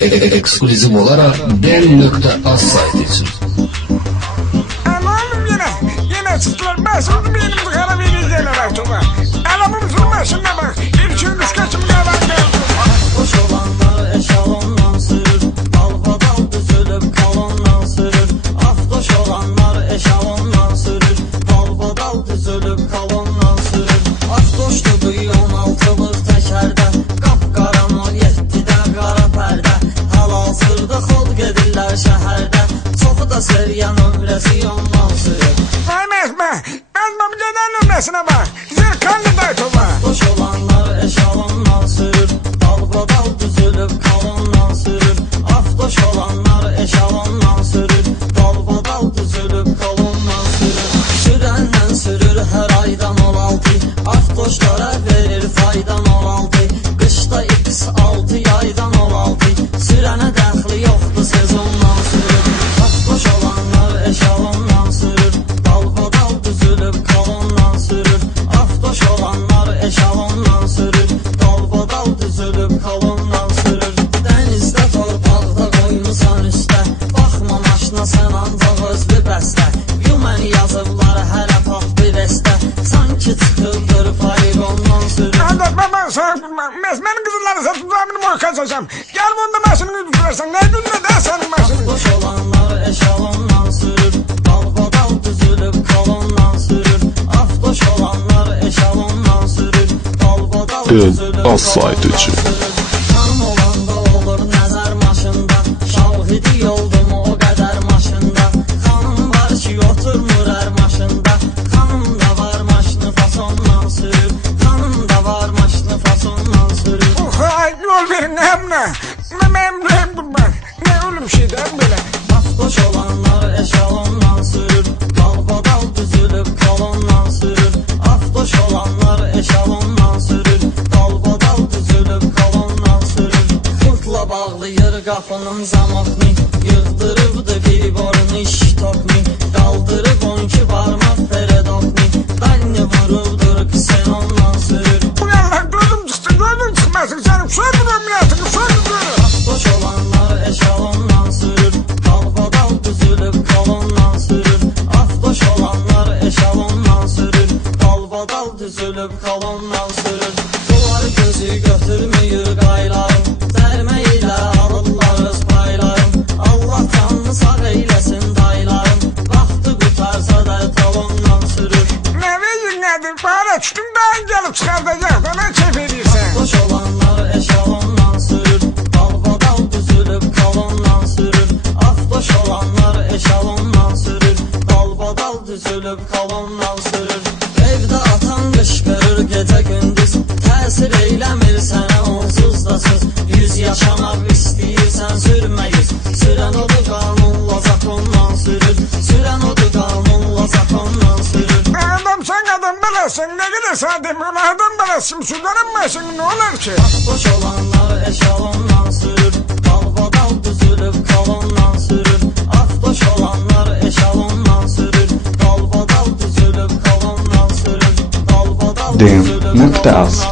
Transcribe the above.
Eksklüziv olaraq den.az saytı için. Amanım yine çıktılar. Ben şimdi benim tıkara vereceğler artıma. Alamın zulmasına bak. İlçin üskacım yalan geldi. Boş olanlar eşalondan sürür. Dalbadal düzülüp kalondan sürür. Afdoş olanlar eşalondan sürür. Dalbadal düzülüp kalondan sürür. Afdoşdu bu 16'lık təkərdə. Qapqaran 17'də qara pərdə. Hal-hazırda xod gedirlər şəhərdə. Çoxu da seriyan ömrəsi ondan sürür. Mehme. Azmam gelen ömresine bak. Zirkanlı daytoma. Afdoş olanlar eşalondan sürür. Dalbadal düzülüp kalondan sürür. Afdoş olanlar eşalondan sürür. Dalbadal düzülüp kalondan sürür. Sürəndən sürür hər aydan 16. Afdoşlara verir faydan 16. Qışda X6 yaydan 16. Sürənə dəxli yoxdur sezondan sürür. Afdoş olanlar eşalondan sürür. Dalbadal düzülüp kalondan sürür. Afdoş olanlar eşalondan sürür. Dalbadal düzülüp kalondan sürür. Dənizdə torpaqda qoymusan üstə. Baxma maşına sən ancaq özlü bəstə. Yuməni yazıblar hələ pap bir dəstə. Sanki çıxıldır fayrondan sürür. Anlatma ben sana. Mesmenin kızılları satıp benim oy kaçacağım. Gel bunda maşını götürürsen. Ne günde de senin maşını. Boş olanlar eşalondan sürür. Dalbadal düzülüp kalondan sürür. Afdoş olanlar eşalondan sürür. Dalbadal düzülüp Az saytı için. Xanım olanda olur nəzər maşında. Şahidi oldum o qədər maşında. Xanım var ki oturmur hər maşında. Xanım da var maşını fasondan sürür. Xanım da var maşını fasondan sürür. Ay yol verin hem ne? Memnunum ben. Ne ölüm şeyden böyle. Afdoş olanlar eşalondan sürür. Dalbadal düzülüp kalondan sürür. Afdoş olanlar eşalondan sürür. Dalbadal düzülüp kalondan sürür. Xıltla bağlayır qapının zamokni. Yığdırıbdı bir borun iş tokni. Qaldırıb 12 barmaq peredokni. Danni vurubdur ksenondan sürür. Bu yanlar gözüm çıksın gözüm çıkmasın canım. Söndür ömriyatını söndür. Afdoş olanlar eşalondan sürür. Dalbadal düzülüp kalondan sürür. Afdoş olanlar eşalondan sürür. Dalbadal düzülüp kalondan sürür. Bunlar gözü götürmüyor qaylarım. Dərmə ilə alırlar öz paylarım. Allah canını sağ eyləsin daylarım. Vaxtı qutarsa da talondan sürür. Ne verin nedir? Bana çıktın daha gelip çıkartacak. Bana çep edirsen. Boş olanlar eşalondan sürür. Dalbadal düzülüp kalondan sürür. Afdoş olanlar eşalondan sürür. Dalbadal düzülüp kalondan sürür. Evdə atan qışqırır gecə gündüz. Təsir eyləmir sənə onsuz da söz. 100 yaşamaq istəyirsən sürmə 100. Sürən odur qanunla zakondan sürür. Sürən odur qanunla zakondan sürür. Adam sen adam belasın. Ne kadar sade mi? Adam belasın. Sudanın maşını ne olur ki? Boş olanlar eşalondan sürür. Dalbadal düzülüp kalondan sürür. Afdoş olanlar eşalondan sürür. Dalbadal düzülüp kalondan sürür. Dalbadal düzülüp Den.az